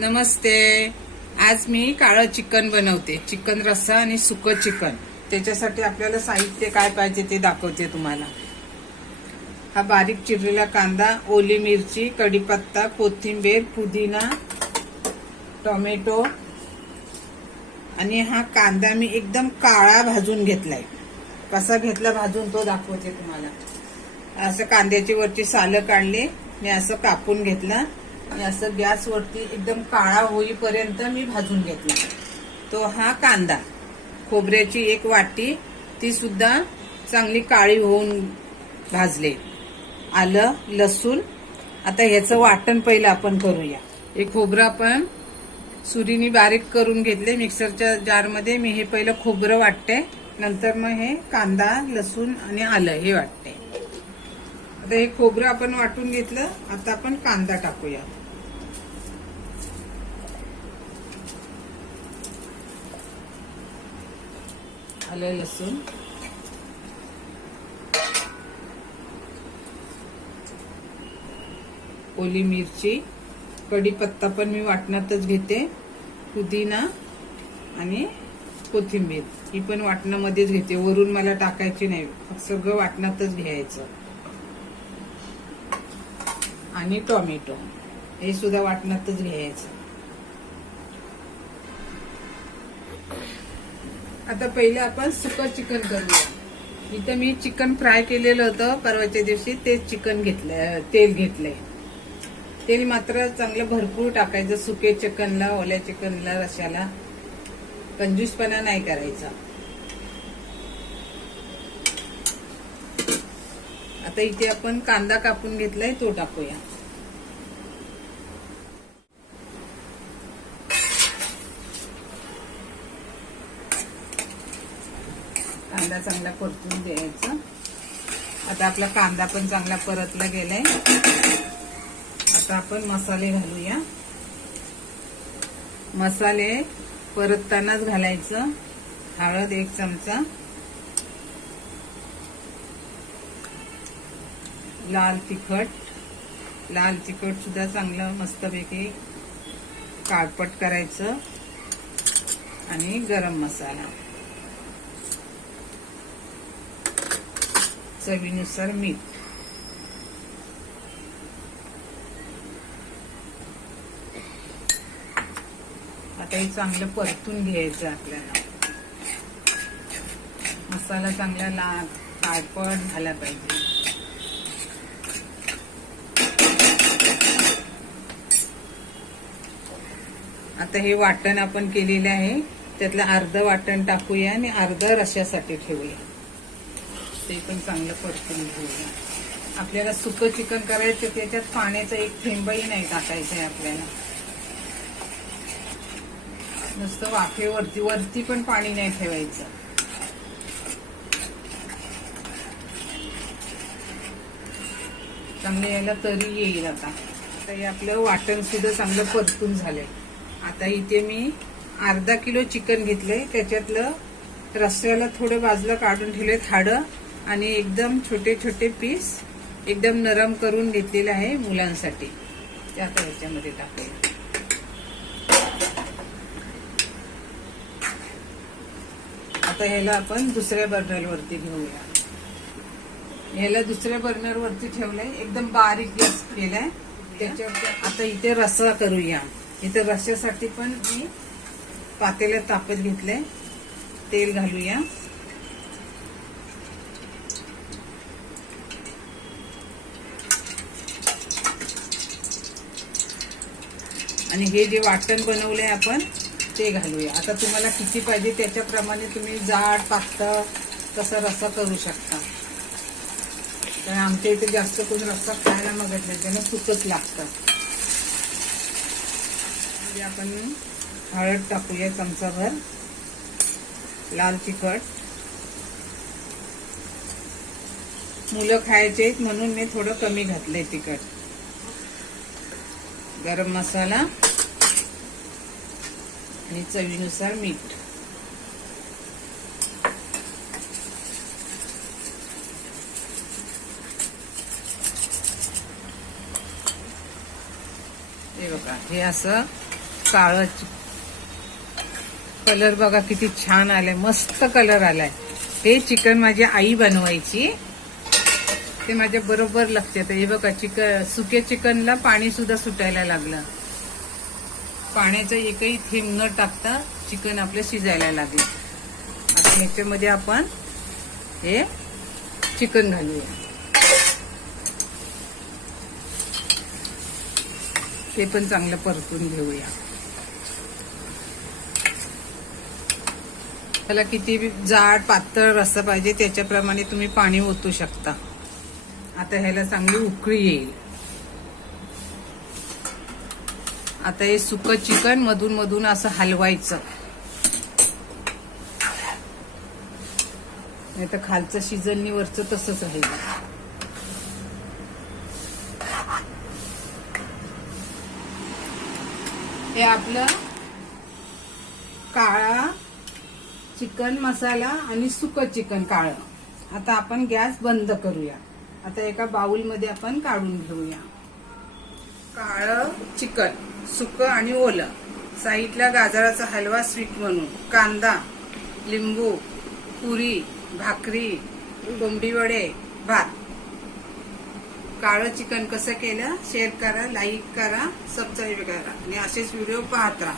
नमस्ते. आज मी काळं चिकन बनवते. चिकन रस्सा आणि सुकं चिकन. त्याच्यासाठी आपल्याला साहित्य काय पाहिजे ते दाखवते तुम्हाला. हा बारीक चिरलेला कांदा ओली मिरची कढीपत्ता कोथिंबीर पुदिना टोमॅटो आणि हा कांदा मी एकदम काळा भाजून घेतलाय. कसा घेतला भाजून तो दाखवते तुम्हाला. असं कांद्याची वरची सालं काढले. मी असं कापून घेतला. आणि असं गॅसवरती एकदम काळा होईपर्यंत मी भाजून घेतला. तो हा कांदा. खोबऱ्याची एक वाटी ती सुद्धा चांगली काळी होऊन भाजले. आलं लसूण. आता ह्याचं वाटण पहिलं आपण करूया. हे खोबरं आपण सुरीनी बारीक करून घेतले. मिक्सरच्या जारमध्ये मी हे पहिलं खोबरं वाटते. नंतर मग हे कांदा लसूण आणि आलं हे वाटते. आता हे खोबरं आपण वाटून घेतलं. आता आपण कांदा टाकूया. आलं लसूण. ओली मिरची. कढीपत्ता पण मी वाटणातच घेते. पुदिना आणि कोथिंबीर. ही पण वाटणामध्येच घेते. वरून मला टाकायची नाही. सगळं वाटणातच घ्यायचं. आणि टॉमॅटो. हे सुद्धा वाटणातच घ्यायचं. आता पहिलं आपण सुकं चिकन करूया. इथं मी चिकन फ्राय केलेलं होतं परवाच्या दिवशी ते चिकन घेतलं तेल घेतलंय. तेल मात्र चांगलं भरपूर टाकायचं सुके चिकनला ओल्या चिकनला रशाला कंजूसपणा नाही करायचा. आता इथे आपण कांदा कापून घेतलाय तो टाकूया. कांदा चांगला परतून द्यायचा आता आपला कांदा पण चांगला परतला गेलाय. आता आपण मसाले घालूया. मसाले परततानाच घालायचं. हळद एक चमचा. लाल तिखट. लाल तिखट सुद्धा चांगलं मस्तपैकी काळपट करायचं. आणि गरम मसाला. चवीनुसार मीठ. आता हे चांगलं परतून घ्यायचं आपल्याला. मसाला चांगला लाल काळपट झाला पाहिजे. आता हे वाटण आपण केलेलं आहे. त्यातलं अर्ध वाटण टाकूया आणि अर्ध रश्यासाठी ठेवूया. ते पण चांगलं परतून घेऊया आपल्याला सुकं चिकन करायचं त्याच्यात पाण्याचा एक थेंबही नाही टाकायचा आहे आपल्याला. नुसतं वाफेवरती वरती पण पाणी नाही ठेवायचं. चांगलं यायला तरी येईल आता. आता हे आपलं वाटण सुद्धा चांगलं परतून झालंय. आता इथे मी अर्धा किलो चिकन घेतलंय त्याच्यातलं रस्त्याला थोडं बाजूला काढून ठेवलंय हाडं आणि एकदम छोटे छोटे पीस एकदम नरम करून घेतलेलं आहे मुलांसाठी. त्या याच्यामध्ये टाकले टाकूया. आता ह्याला आपण दुसऱ्या बर्नरवरती घेऊया. ह्याला दुसऱ्या बर्नरवरती ठेवलंय. एकदम बारीक गॅस केलाय. त्याच्यावरती आता इथे रस्सा करूया. इथे रस्स्यासाठी पण मी पातेला तापत घेतलंय. तेल घालूया. आणि हे जे वाटण बनवलंय आपण ते घालूया. आता तुम्हाला किती पाहिजे त्याच्याप्रमाणे तुम्ही जाड पातळ तसा रस्सा करू शकता. कारण आमच्या इथे जास्त करून रस्सा खायला मागत नाही त्यानं सुकच लागतं. म्हणजे आपण हळद टाकूया चमचाभर लाल तिखट. मुलं खायचे आहेत म्हणून मी थोडं कमी घातलंय तिखट. गरम मसाला. आणि चवीनुसार मीठ. हे बघा हे असं काळ कलर बघा किती छान आलाय मस्त कलर आलाय. हे चिकन माझी आई बनवायची. ते माझ्या बरोबर लक्षात आहे. हे बघा चिकन सुक्या चिकनला पाणी सुद्धा सुटायला लागलं. पाण्याचं एकही थेंब न टाकता चिकन आपलं शिजायला लागेल. आता ह्याच्यामध्ये आपण हे चिकन घालूया. ते पण चांगलं परतून घेऊया. त्याला किती बी जाड पातळ रस्सा पाहिजे त्याच्याप्रमाणे तुम्ही पाणी ओतू शकता. आता ह्याला चांगली उकळी येईल. आता हे सुकं चिकन मधून मधून असं हलवायचं. नाही तर खालचं शिजलनी वरचं तसंच राहील हे आपलं काळा चिकन मसाला आणि सुकं चिकन काळं. आता आपण गॅस बंद करूया. आता एका बाउलमध्ये आपण काढून घेऊया. काळं चिकन. सुकं आणि ओलं. साईडला गाजराचा हलवा स्वीट म्हणून. कांदा लिंबू पुरी भाकरी कोंबडी वडे भात. काळं चिकन कसं केलं? शेअर करा लाईक करा सबस्क्राईब करा. आणि असेच व्हिडिओ पाहत राहा.